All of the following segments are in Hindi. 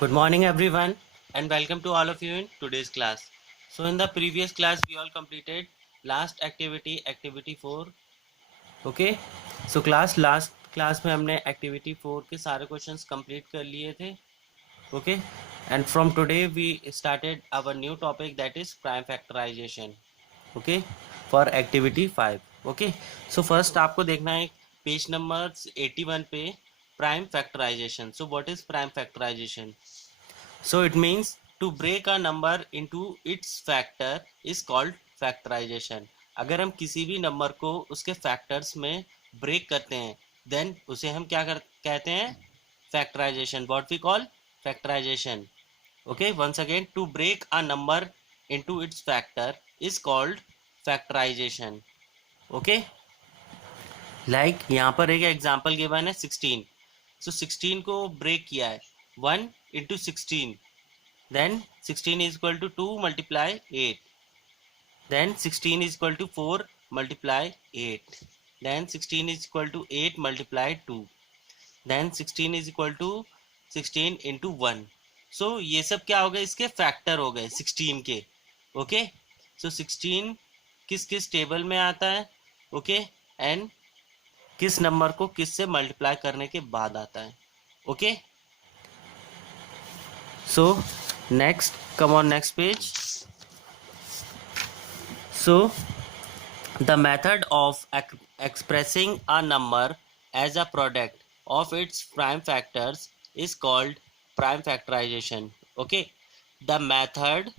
Good morning, everyone, and welcome to all of you in today's class. So, in the previous class, we all completed last activity, activity 4. Okay. So, last class में हमने activity 4 के सारे questions complete कर लिए थे. Okay. And from today, we started our new topic, that is prime factorization. Okay. For activity 5. Okay. So, first आपको देखना है पेज नंबर 81 पे prime factorization. So, what is prime factorization? So it means to break a number into its factor is called factorization. अगर हम किसी भी नंबर को उसके फैक्टर्स में ब्रेक करते हैं देन उसे हम कहते हैं factorization. What we call factorization. Okay, once again, to break a number into its factor is called factorization. Okay, like यहाँ पर एक एग्जांपल गिवन है 16. सो 16 को ब्रेक किया है 1 into 16. Then 16 is equal to 2 multiply 8. Then 16 is equal to 4 multiply 8. Then 16 is equal to 8 multiply 2. Then 16 is equal to 16 into 1. So ये सब क्या हो गए, इसके फैक्टर हो गए 16 के. ओके, सो 16 किस किस टेबल में आता है, ओके, एंड किस नंबर को किस से मल्टीप्लाई करने के बाद आता है. Okay, so next, come on next page. So the method of expressing a number as a product of its prime factors is called prime factorization. Okay, the method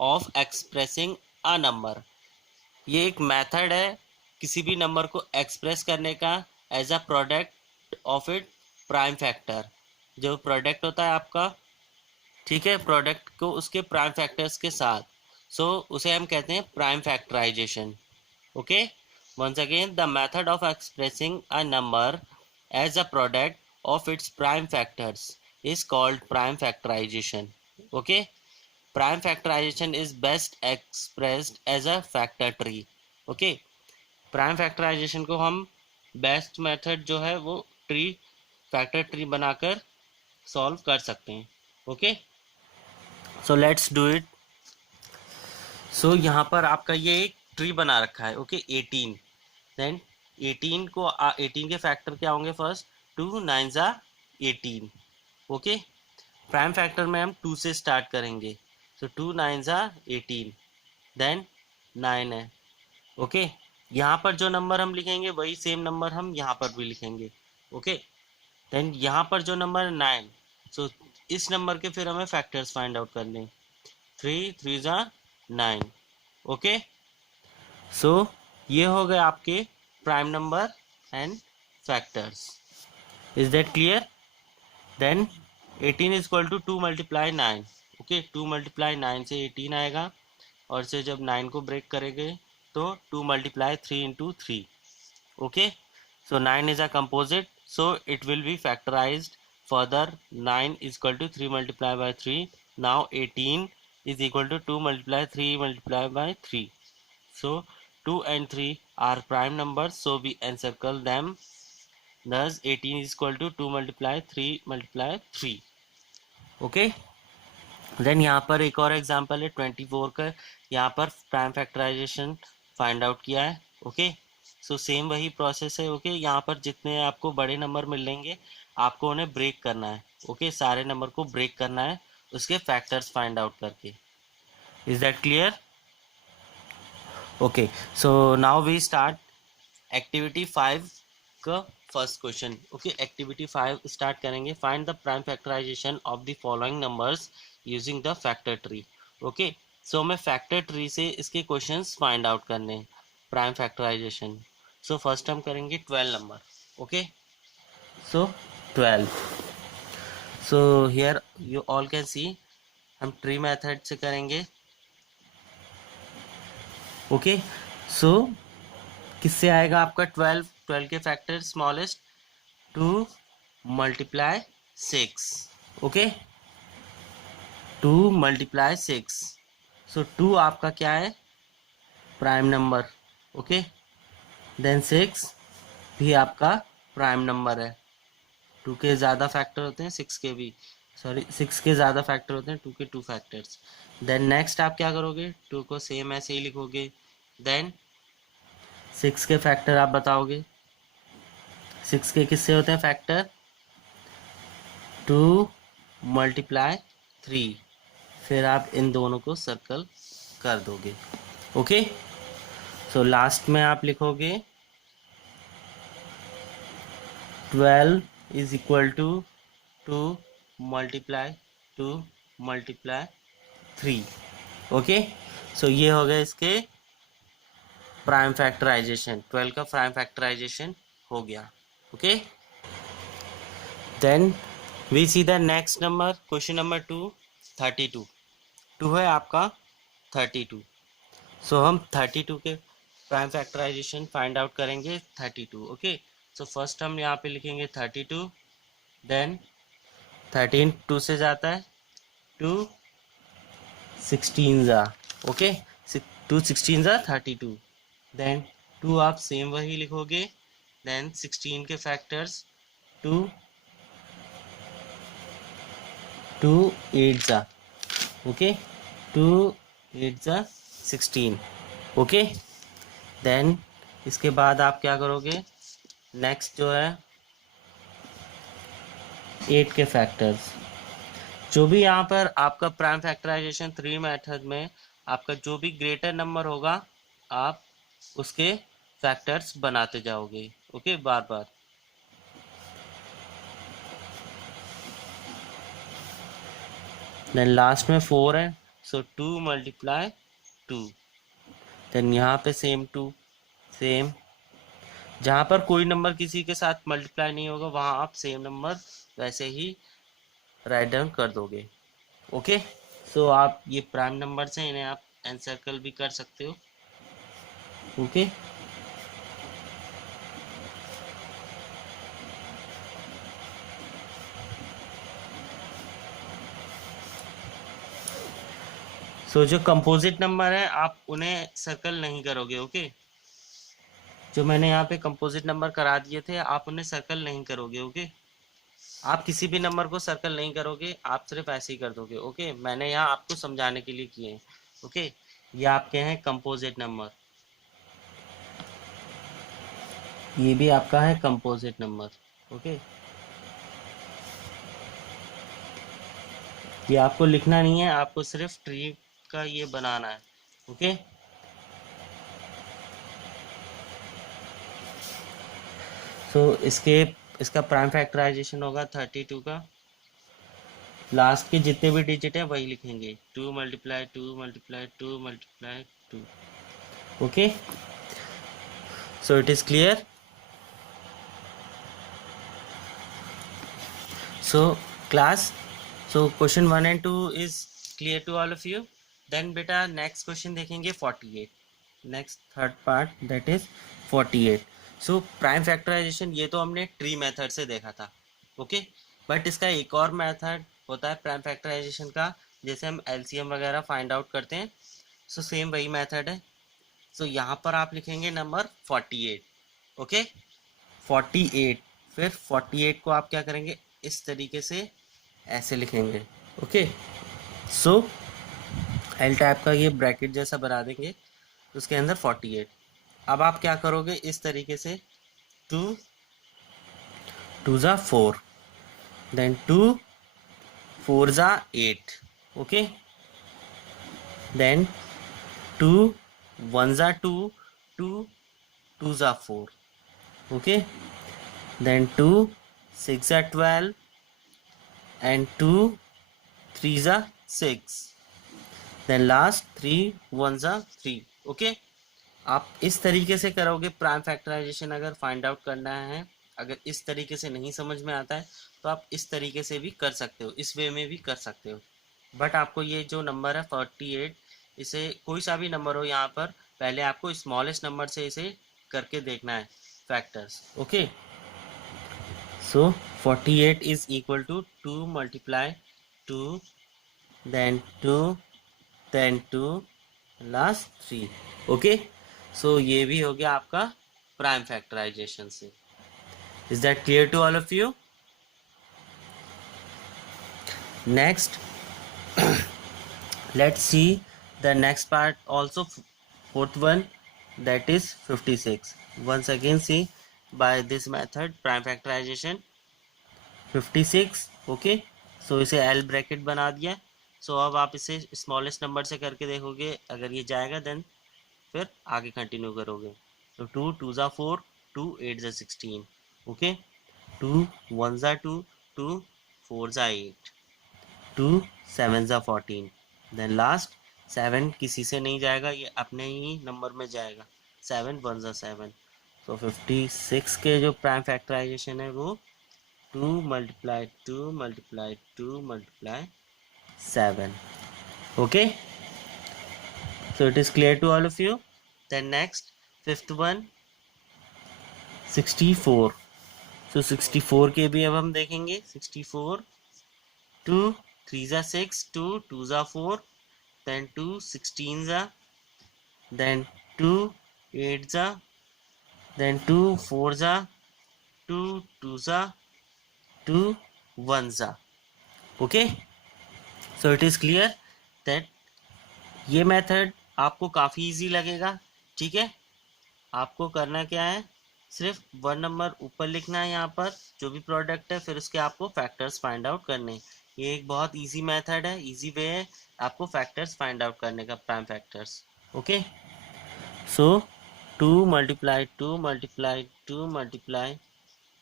of expressing a number, ये एक मेथड है किसी भी नंबर को एक्सप्रेस करने का as a product of it prime factor. जो प्रोडक्ट होता है आपका, ठीक है, प्रोडक्ट को उसके प्राइम फैक्टर्स के साथ, सो उसे हम कहते हैं prime factorization. Okay, once again, the method of expressing a number as a product of its prime factors is called prime factorization. Okay, prime factorization is best expressed as a factor tree. Okay, prime factorization को हम बेस्ट मेथड जो है वो ट्री, फैक्टर ट्री बनाकर सॉल्व कर सकते हैं. Okay, so let's do it. So यहाँ पर आपका ये एक ट्री बना रखा है. ओके, 18. देन 18 को 18 के फैक्टर क्या होंगे, फर्स्ट 2 9 ज़ा 18. ओके, प्राइम फैक्टर में हम 2 से स्टार्ट करेंगे. सो 2 9 ज़ा 18, देन 9 है. ओके, यहाँ पर जो नंबर हम लिखेंगे वही सेम नंबर हम यहाँ पर भी लिखेंगे. ओके, देन यहाँ पर जो नंबर है 9. सो इस नंबर के फिर हमें फैक्टर्स फाइंड आउट करने. 3 3 ज़ा 9. ओके, सो ये हो गए आपके prime number and factors. Is that clear? Then 18 is equal to 2 multiply 9. Okay, 2 multiply 9 से 18 आएगा, और से जब 9 को ब्रेक करेंगे तो 2 multiply 3 into 3. Okay, so 9 is a composite, so it will be factorized further. 9 is equal to 3 multiply by 3. Now 18 is equal to 2 multiply 3 multiply by 3. So 2 and 3 are prime numbers, so we encircle them. Thus 18 is equal to 2 multiply 3 multiply 3. Okay, then यहाँ पर एक और एग्जांपल है 24 का. यहाँ पर प्राइम फैक्टराइजेशन फाइंड आउट किया है. ओके, सो सेम वही प्रोसेस है. ओके, यहाँ पर जितने आपको बड़े नंबर मिलेंगे आपको उन्हें ब्रेक करना है. ओके, सारे नंबर को ब्रेक करना है उसके फैक्टर्स फाइंड आउट करके. Is that clear? Okay, so now we start activity 5 का first question. Okay, activity 5 start करेंगे. Find the prime factorisation of the following numbers using the factor tree. Okay, so हमें फैक्टर ट्री से इसके क्वेश्चंस फाइंड आउट करने हैं, प्राइम फैक्टराइजेशन. सो फर्स्ट हम करेंगे 12 number. Okay, so 12. So here you all can see हम ट्री मेथड से करेंगे. ओके, सो किससे आएगा आपका 12? 12 के factor smallest 2 multiply 6. Okay, 2 multiply 6. सो 2 आपका क्या है, प्राइम नंबर. ओके, देन 6 भी आपका प्राइम नंबर है. 2 के ज़्यादा फैक्टर होते हैं, 6 के भी. सॉरी 6 के ज़्यादा फैक्टर होते हैं, 2 के 2 फैक्टर्स। देन नेक्स्ट आप क्या करोगे, 2 को सेम ऐसे ही लिखोगे। देन 6 के फैक्टर आप बताओगे। 6 के किससे होते हैं फैक्टर, 2 मल्टीप्लाई 3। फिर आप इन दोनों को सर्कल कर दोगे। ओके, सो लास्ट में आप लिखोगे 12 is equal to 2 multiply 2 multiply 3। Okay, so ये हो गया इसके प्राइम फैक्टराइजेशन। 12 का प्राइम फैक्टराइजेशन हो गया। Okay, then we see the next number, question number 2, 32। 2 है आपका 32। सो हम 32 के प्राइम फैक्टराइजेशन फाइंड आउट करेंगे 32। ओके, सो फर्स्ट हम यहाँ पे लिखेंगे 32। देन 13 2 से जाता है, 2 16 जा। ओके, 2 16 जा 32। देन 2 आप सेम वही लिखोगे। देन 16 के फैक्टर्स, 2 2 8 जा। ओके, 2 8 जा 16। ओके, देन इसके बाद आप क्या करोगे, नेक्स्ट जो है 8 के फैक्टर्स। जो भी यहाँ पर आपका प्राइम फैक्टराइजेशन 3 मेथड में आपका जो भी ग्रेटर नंबर होगा, आप उसके फैक्टर्स बनाते जाओगे। ओके, बार बार। देन लास्ट में 4 है, सो 2 मल्टीप्लाई 2। देन यहाँ पे सेम 2, सेम जहाँ पर कोई नंबर किसी के साथ मल्टीप्लाई नहीं होगा वहाँ आप सेम नंबर वैसे ही राइट डाउन कर दोगे। ओके, सो आप ये प्राइम नंबर्स हैं, इन्हें आप एनसर्कल भी कर सकते हो। ओके, सो जो कंपोजिट नंबर है आप उन्हें सर्कल नहीं करोगे। ओके, जो मैंने यहाँ पे कंपोजिट नंबर करा दिए थे आप उन्हें सर्कल नहीं करोगे। ओके, आप किसी भी नंबर को सर्कल नहीं करोगे, आप सिर्फ ऐसे ही कर दोगे। ओके, मैंने यहाँ आपको समझाने के लिए किए हैं। ओके, ये आपके हैं कंपोजिट नंबर, ये भी आपका है कंपोजिट नंबर। ओके, ये आपको लिखना नहीं है, आपको सिर्फ ट्री का ये बनाना है। ओके, सो इसका प्राइम फैक्टराइजेशन होगा 32 का। लास्ट के जितने भी डिजिट है वही लिखेंगे, 2 multiply 2 multiply 2 multiply 2। Okay, so it is clear. So class, so question 1 and 2 is clear to all of you. Then बेटा नेक्स्ट क्वेश्चन देखेंगे 48, next third part that is 48। So prime factorization ये तो हमने ट्री मेथड से देखा था। ओके, बट इसका एक और मेथड होता है प्राइम फैक्टराइजेशन का, जैसे हम एलसीएम वगैरह फाइंड आउट करते हैं। सो सेम वही मेथड है। सो यहाँ पर आप लिखेंगे नंबर 48। ओके, 48, फिर 48 को आप क्या करेंगे, इस तरीके से ऐसे लिखेंगे। ओके, सो एल टाइप का ये ब्रैकेट जैसा बना देंगे, उसके अंदर 48। अब आप क्या करोगे, इस तरीके से 2 2 जा 4, देन 2 4 जा 8। ओके, देन 2 1 जा 2, 2 2 जा 4। ओके, देन 2 6 जा 12 and 2 3 जा 6, देन लास्ट 3 1 जा 3। ओके, आप इस तरीके से करोगे प्राइम फैक्टराइजेशन अगर फाइंड आउट करना है। अगर इस तरीके से नहीं समझ में आता है तो आप इस तरीके से भी कर सकते हो, इस वे में भी कर सकते हो। बट आपको ये जो नंबर है 48, इसे कोई सा भी नंबर हो यहाँ पर पहले आपको स्मॉलेस्ट नंबर से इसे करके देखना है factors. Okay, so 48 is equal to 2 multiply 2, then 2, then 2, last 3। Okay, so ये भी हो गया आपका प्राइम फैक्टराइजेशन से। Is that clear to all of you? Next, let's see the next part also, fourth one, that is 56. Once again see, by this method prime factorization 56. Okay, सो इसे एल ब्रैकेट बना दिया. सो अब आप इसे स्मॉलेस्ट नंबर से करके देखोगे, अगर ये जाएगा देन फिर आगे कंटिन्यू करोगे. तो 2 2 ज़ा 4, 2 8 ज़ा 16. ओके, 2 1 ज़ा 2, 2 4 ज़ा 8, 2 7 ज़ा 14. देन लास्ट 7 किसी से नहीं जाएगा, ये अपने ही नंबर में जाएगा. 7 1 ज़ा 7. तो 56 के जो प्राइम फैक्टराइजेशन है वो 2 multiply 2 multiply 2 multiply 7. Okay, so it is clear to all of you. Then next, fifth one, 64. So 64 के भी अब हम देखेंगे. 64, 2 3 ज़ा 6, 2 2 ज़ा 4, then 2 16 ज़ा, then 2 8 ज़ा, then 2 4 ज़ा, 2 2 ज़ा, 2 1 ज़ा. Okay, so it is clear that ये मेथड आपको काफ़ी इजी लगेगा. ठीक है, आपको करना क्या है, सिर्फ वन नंबर ऊपर लिखना है यहाँ पर जो भी प्रोडक्ट है, फिर उसके आपको फैक्टर्स फाइंड आउट करने हैं. ये एक बहुत इजी मेथड है, इजी वे है आपको फैक्टर्स फाइंड आउट करने का, prime factors. Okay, so 2 multiply 2 multiply 2 multiply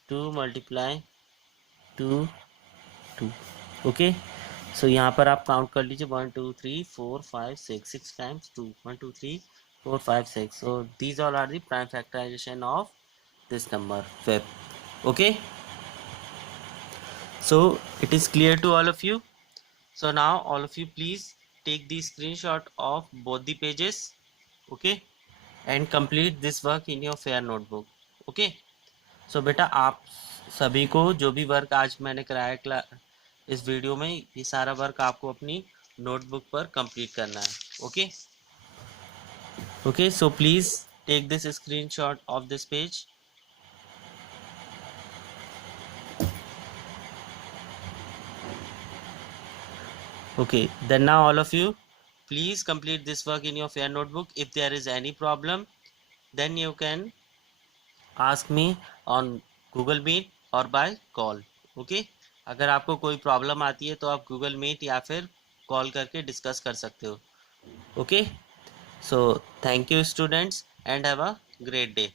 2 multiply 2 2. Okay, so यहाँ पर आप काउंट कर लीजिए, 1 2 3 4 5 6 times 2, 1 2 3 4 5 6. So these all are the prime factorization of this number 5. Okay, so it is clear to all of you. So now all of you please take the screenshot of both the pages. Okay, and complete this work in your fair notebook. Okay, so बेटा आप सभी को जो भी वर्क आज मैंने कराया इस वीडियो में, ये सारा वर्क आपको अपनी नोटबुक पर कंप्लीट करना है. Okay, okay, so please take this screenshot of this page. Okay, then now all of you please complete this work in your fair notebook. If there is any problem, then you can ask me on Google Meet or by call. Okay, अगर आपको कोई प्रॉब्लम आती है तो आप Google Meet या फिर कॉल करके डिस्कस कर सकते हो. Okay, so thank you students and have a great day.